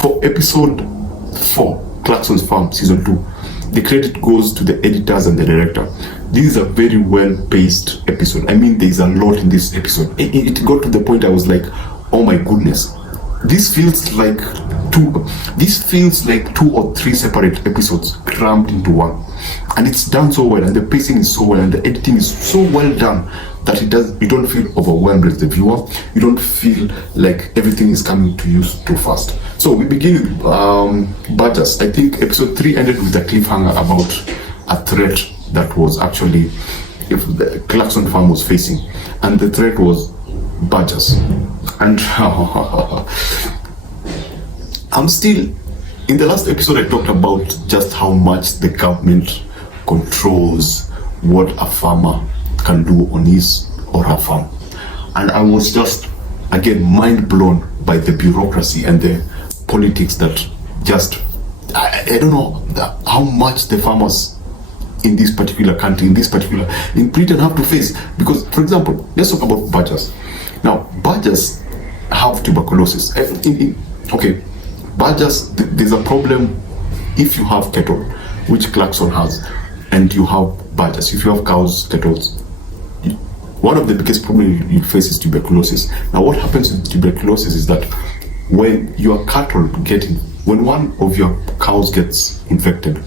For episode 4, Clarkson's Farm, season 2, the credit goes to the editors and the director. This is a very well-paced episode. I mean, there's a lot in this episode. It got to the point I was like, oh my goodness. This feels like two or three separate episodes crammed into one. And it's done so well, and the pacing is so well, and the editing is so well done that you don't feel overwhelmed as the viewer. You don't feel like everything is coming to you too fast. So we begin with Badgers. I think episode 3 ended with a cliffhanger about a threat that was actually if the Clarkson Farm was facing, and the threat was Badgers. And I'm still, in the last episode I talked about just how much the government controls what a farmer can do on his or her farm. And I was just, again, mind blown by the bureaucracy and the politics that just, I don't know how much the farmers in this particular country, in Britain have to face. Because, for example, let's talk about badgers. Now, badgers have tuberculosis. Okay, badgers, there's a problem if you have cattle, which Clarkson has, and you have badgers. If you have cows, cattle, one of the biggest problems you face is tuberculosis. Now, what happens with tuberculosis is that when your cattle when one of your cows gets infected,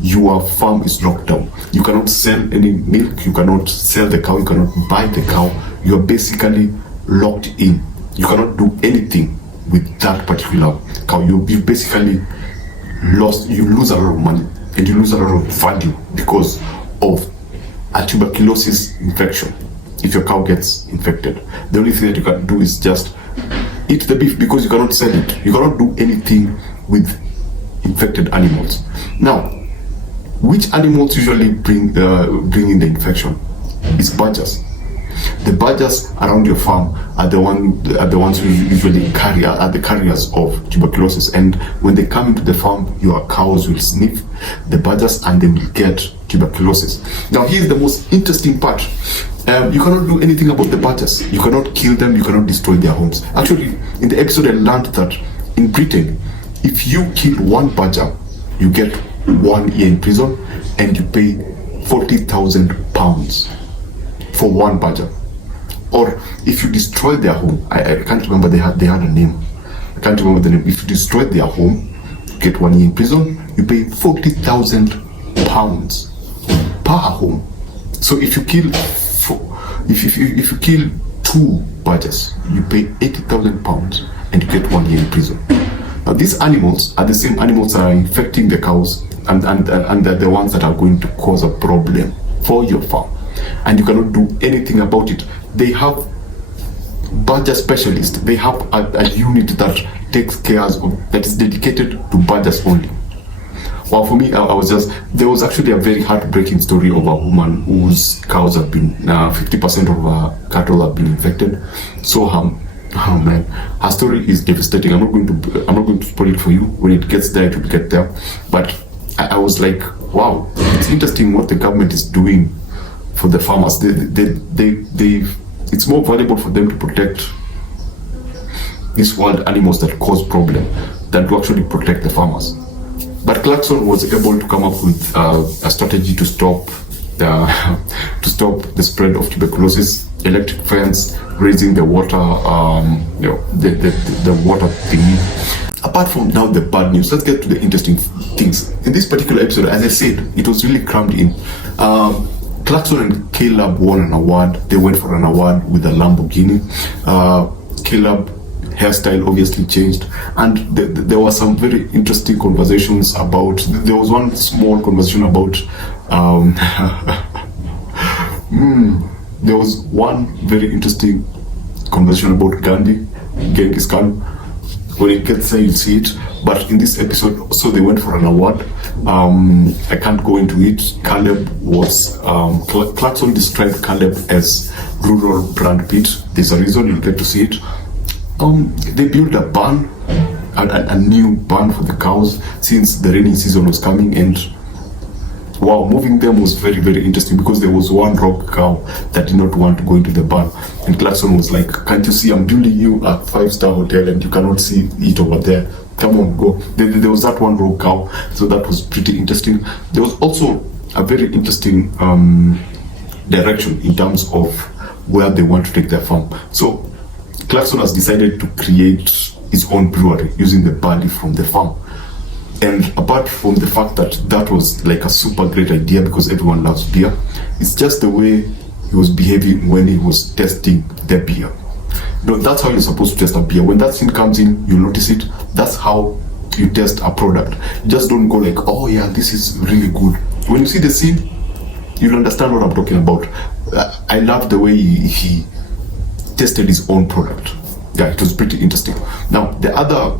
your farm is locked down. You cannot sell any milk, you cannot sell the cow, you cannot buy the cow. You're basically locked in. You cannot do anything with that particular cow. You basically you lose a lot of money, and you lose a lot of value because of a tuberculosis infection. If your cow gets infected, the only thing that you can do is just eat the beef, because you cannot sell it. You cannot do anything with infected animals. Now, which animals usually bring in the infection? It's badgers. The badgers around your farm are the ones who usually are the carriers of tuberculosis. And when they come into the farm, your cows will sniff the badgers and they will get tuberculosis. Now, here's the most interesting part. You cannot do anything about the badgers. You cannot kill them. You cannot destroy their homes. Actually, in the episode I learned that in Britain, if you kill one badger, you get 1 year in prison, and you pay £40,000 for one badger. Or if you destroy their home, I can't remember, they had a name. I can't remember the name. If you destroy their home, you get 1 year in prison, you pay £40,000 per home. So if you kill if you kill 2 badgers, you pay £80,000 and you get 1 year in prison. Now, these animals are the same animals that are infecting the cows, and they're the ones that are going to cause a problem for your farm, and you cannot do anything about it. They have badger specialists. They have a unit that takes care of, that is dedicated to badgers only. Well, for me, there was actually a very heartbreaking story of a woman whose cows have been, 50% of her cattle have been infected. So, oh man, her story is devastating. I'm not going to spoil it for you. When it gets there, it will get there. But I was like, wow, it's interesting what the government is doing for the farmers. It's more valuable for them to protect these wild animals that cause problem than to actually protect the farmers. But Clarkson was able to come up with a strategy to stop the spread of tuberculosis. Electric fence, raising the water, the water thingy. Apart from now the bad news, let's get to the interesting things. In this particular episode, as I said, it was really crammed in. Clarkson and Caleb won an award. They went for an award with a Lamborghini. Caleb hairstyle obviously changed, and there were some very interesting conversations about. There was one small conversation about. There was one very interesting conversation about Gandhi, Genghis Khan. When it gets there, you'll see it. But in this episode, so they went for an award. I can't go into it. Caleb was Clarkson described Caleb as rural Brad Pitt. There's a reason, you'll get to see it. They built a barn, a new barn for the cows, since the rainy season was coming, and wow, moving them was very, very interesting, because there was one rock cow that did not want to go into the barn, and Clarkson was like, can't you see I'm building you a 5-star hotel and you cannot see it over there? Come on, go. There was that one raw cow, so that was pretty interesting. There was also a very interesting direction in terms of where they want to take their farm. So Clarkson has decided to create his own brewery using the barley from the farm. And apart from the fact that that was like a super great idea because everyone loves beer, it's just the way he was behaving when he was testing the beer. No, that's how you're supposed to test a beer. When that scene comes in, you notice it. That's how you test a product. You just don't go like, oh yeah, this is really good. When you see the scene, you'll understand what I'm talking about. I love the way he tested his own product. Yeah, it was pretty interesting. Now, the other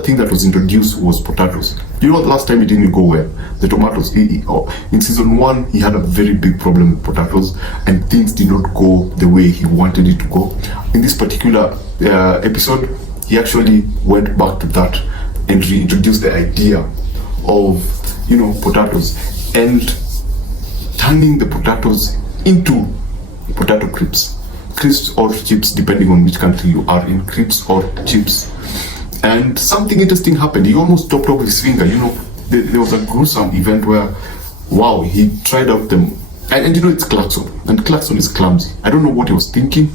thing that was introduced was potatoes. You know, the last time it didn't go well. The tomatoes. In season 1, he had a very big problem with potatoes, and things did not go the way he wanted it to go. In this particular episode, he actually went back to that and reintroduced the idea of, you know, potatoes and turning the potatoes into potato crisps or chips, depending on which country you are in, crisps or chips. And something interesting happened. He almost chopped off his finger. You know, there was a gruesome event where, wow, he tried out them. And you know, it's Clarkson. And Clarkson is clumsy. I don't know what he was thinking.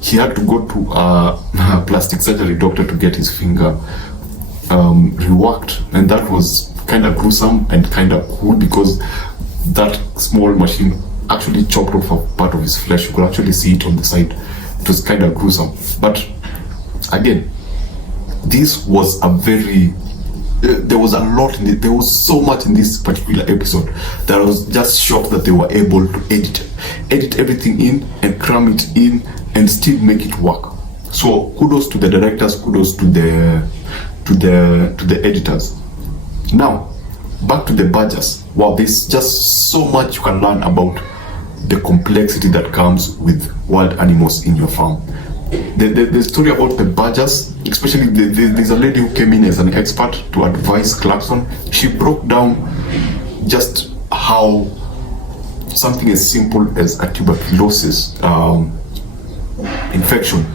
He had to go to a plastic surgery doctor to get his finger reworked. And that was kind of gruesome and kind of cool because that small machine actually chopped off a part of his flesh. You could actually see it on the side. It was kind of gruesome. But again, this was a very there was a lot in it. There was so much in this particular episode that I was just shocked that they were able to edit everything in and cram it in and still make it work. So kudos to the directors, kudos to the editors. Now back to the badgers. Wow, there's just so much you can learn about the complexity that comes with wild animals in your farm. The story about the badgers, especially there's a lady who came in as an expert to advise Clarkson. She broke down just how something as simple as a tuberculosis infection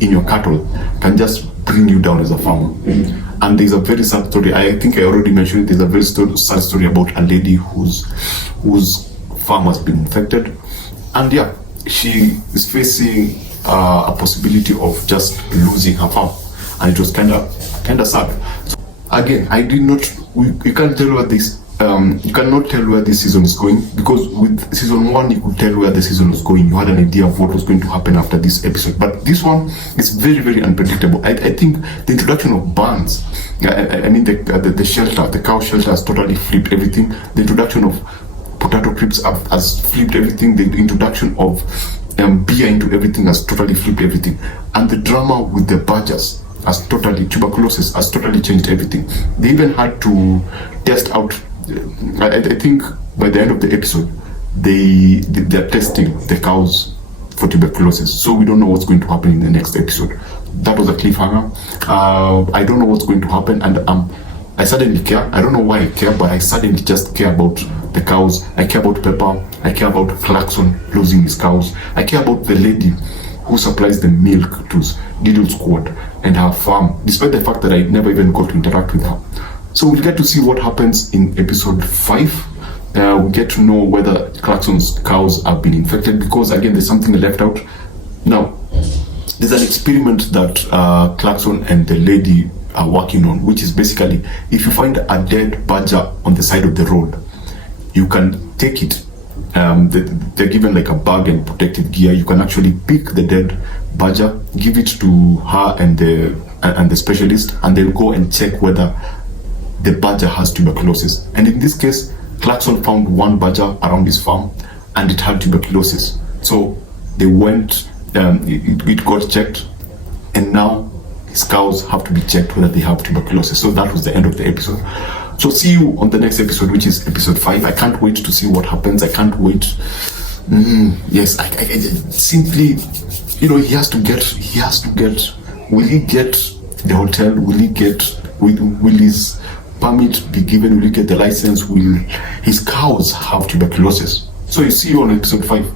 in your cattle can just bring you down as a farmer. And there's a very sad story. I think I already mentioned it. There's a very sad story about a lady whose farm has been infected, and yeah, she is facing a possibility of just losing her farm, and it was kind of sad. So again, you can't tell where this you cannot tell where this season is going, because with season 1 you could tell where the season was going. You had an idea of what was going to happen after this episode, but this one is very, very unpredictable. I think the introduction of barns, I mean the shelter, the cow shelter has totally flipped everything. The introduction of potato crisps has flipped everything. The introduction of beer into everything has totally flipped everything, and the drama with the badgers tuberculosis has totally changed everything. They even had to test out. I think by the end of the episode, they're testing the cows for tuberculosis. So we don't know what's going to happen in the next episode. That was a cliffhanger. I don't know what's going to happen, and I suddenly care. I don't know why I care, but I suddenly just care about the cows. I care about Pepper. I care about Clarkson losing his cows. I care about the lady who supplies the milk to Diddle Squad and her farm, despite the fact that I never even got to interact with her. So we'll get to see what happens in episode 5. We'll get to know whether Clarkson's cows have been infected, because again, there's something left out. Now, there's an experiment that Clarkson and the lady are working on, which is basically, if you find a dead badger on the side of the road, you can take it. They're given like a bag and protective gear. You can actually pick the dead badger, give it to her and the specialist, and they'll go and check whether the badger has tuberculosis. And in this case, Clarkson found one badger around his farm and it had tuberculosis. So they went, it got checked, and now his cows have to be checked whether they have tuberculosis. So that was the end of the episode. So see you on the next episode, which is episode 5. I can't wait to see what happens. I can't wait. Yes, I simply, he has to get, will he get the hotel? Will his permit be given? Will he get the license? Will his cows have tuberculosis? So you see you on episode 5.